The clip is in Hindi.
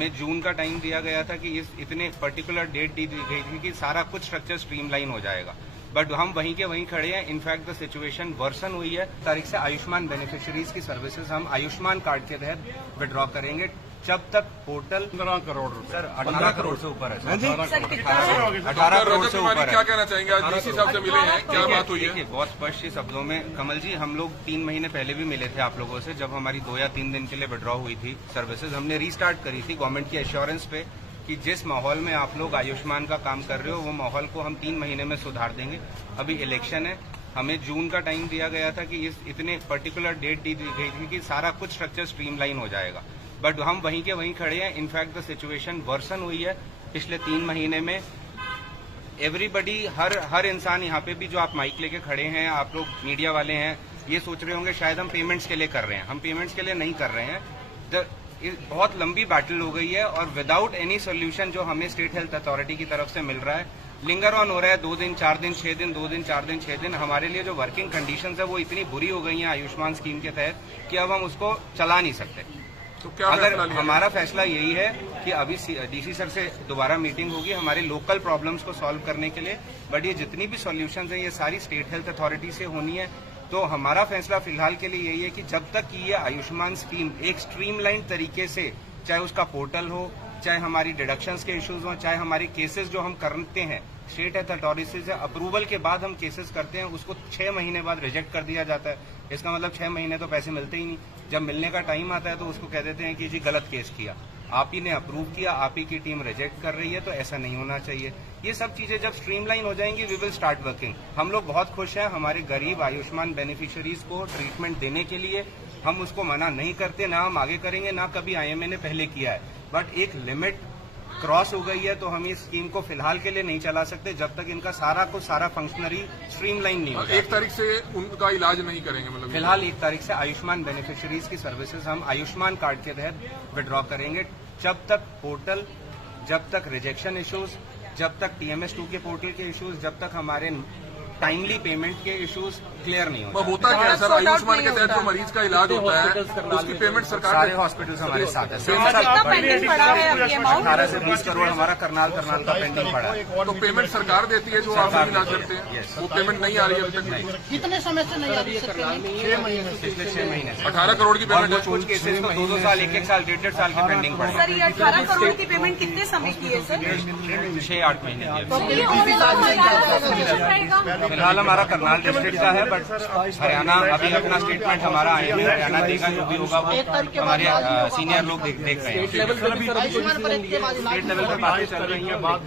हमें जून का टाइम दिया गया था कि इतने पर्टिकुलर डेट दी गई थी कि सारा कुछ स्ट्रक्चर स्ट्रीमलाइन हो जाएगा, बट हम वहीं के वहीं खड़े हैं। इनफैक्ट द सिचुएशन वर्सन हुई है। तारीख से आयुष्मान बेनिफिशियरीज की सर्विसेज हम आयुष्मान कार्ड के तहत विड्रॉ करेंगे जब तक पोर्टल 15 करोड़ सर 18 करोड़ से ऊपर है। 18 करोड़ से ऊपर है। क्या कहना चाहेंगे? आज डीसी साहब से मिले हैं, क्या बात हुई है? देखिए, बहुत स्पष्ट शब्दों में कमल जी, हम लोग 3 महीने पहले भी मिले थे आप लोगों से, जब हमारी 2 या 3 दिन के लिए विड्रॉ हुई थी सर्विसेज। हमने रीस्टार्ट करी थी गवर्नमेंट की एश्योरेंस पे कि जिस माहौल में आप लोग आयुष्मान का काम कर रहे हो वो माहौल को हम 3 महीने में सुधार देंगे। अभी इलेक्शन है, हमें जून का टाइम दिया गया था कि इतने पर्टिकुलर डेट दी गई थी कि सारा कुछ स्ट्रक्चर स्ट्रीमलाइन हो जाएगा, बट हम वहीं के वहीं खड़े हैं। इनफैक्ट द सिचुएशन वर्सन हुई है पिछले 3 महीने में। एवरीबडी, हर इंसान, यहाँ पे भी जो आप माइक लेके खड़े हैं, आप लोग मीडिया वाले हैं, ये सोच रहे होंगे शायद हम पेमेंट्स के लिए कर रहे हैं। हम पेमेंट्स के लिए नहीं कर रहे हैं। बहुत लंबी बैटल हो गई है और विदाउट एनी सोल्यूशन जो हमें स्टेट हेल्थ अथॉरिटी की तरफ से मिल रहा है, लिंगर ऑन हो रहा है 2 दिन 4 दिन 6 दिन, 2 दिन 4 दिन 6 दिन। हमारे लिए जो वर्किंग कंडीशंस है वो इतनी बुरी हो गई हैं आयुष्मान स्कीम के तहत कि अब हम उसको चला नहीं सकते। तो क्या अगर हमारा फैसला यही है कि अभी डीसी सर से दोबारा मीटिंग होगी हमारे लोकल प्रॉब्लम्स को सॉल्व करने के लिए, बट ये जितनी भी सॉल्यूशंस हैं ये सारी स्टेट हेल्थ अथॉरिटी से होनी है। तो हमारा फैसला फिलहाल के लिए यही है कि जब तक ये आयुष्मान स्कीम एक स्ट्रीमलाइन तरीके से, चाहे उसका पोर्टल हो, चाहे हमारी डिडक्शंस के इश्यूज हो, चाहे हमारे केसेस जो हम करते हैं स्टेट हेल्थ अथॉरिटी से अप्रूवल के बाद हम केसेस करते हैं, उसको 6 महीने बाद रिजेक्ट कर दिया जाता है। इसका मतलब 6 महीने तो पैसे मिलते ही नहीं। जब मिलने का टाइम आता है तो उसको कह देते हैं कि जी गलत केस किया, आप ही ने अप्रूव किया, आप ही की टीम रिजेक्ट कर रही है, तो ऐसा नहीं होना चाहिए। ये सब चीजें जब स्ट्रीमलाइन हो जाएंगी वी विल स्टार्ट वर्किंग। हम लोग बहुत खुश हैं, हमारे गरीब आयुष्मान बेनिफिशियरीज को ट्रीटमेंट देने के लिए हम उसको मना नहीं करते, ना हम आगे करेंगे, ना कभी आईएमए ने पहले किया है। बट एक लिमिट क्रॉस हो गई है तो हम इस स्कीम को फिलहाल के लिए नहीं चला सकते जब तक इनका सारा फंक्शनरी स्ट्रीमलाइन नहीं हो जाता। 1 तारीख से उनका इलाज नहीं करेंगे? मतलब फिलहाल 1 तारीख से आयुष्मान बेनिफिशियरीज की सर्विसेज हम आयुष्मान कार्ड के तहत विड्रॉ करेंगे जब तक पोर्टल, जब तक रिजेक्शन इश्यूज, जब तक TMS2 के पोर्टल के इश्यूज, जब तक हमारे टाइमली पेमेंट के इश्यूज क्लियर नहीं होता क्या है सर? आयुष्मान के तहत जो मरीज का इलाज होता है उसकी पेमेंट सरकार, सारे हॉस्पिटल्स हमारे साथ है। 18 से 20 करोड़ हमारा करनाल का पेंडिंग पड़ा है। तो पेमेंट सरकार देती है जो आप इलाज करते हैं, वो पेमेंट नहीं आ रही है अभी तक? कितने समय से नहीं आ रही है? 6 महीने, पिछले 6 महीने 18 करोड़ की पेमेंट है। कुछ केसेस को 2-2 साल, 1-1 साल, 1.5 साल की पेंडिंग पड़े। सर, ये 18 करोड़ की पेमेंट कितने समय की है सर? 6-8 महीने की। फिलहाल हमारा करनाल डिस्ट्रिक्ट का है, बट हरियाणा अभी अपना स्टेटमेंट हमारा आएगा, हरियाणा देगा, जो भी होगा वो हमारे सीनियर लोग देख रहे हैं। स्टेट लेवल पर बातें चल रही हैं, बात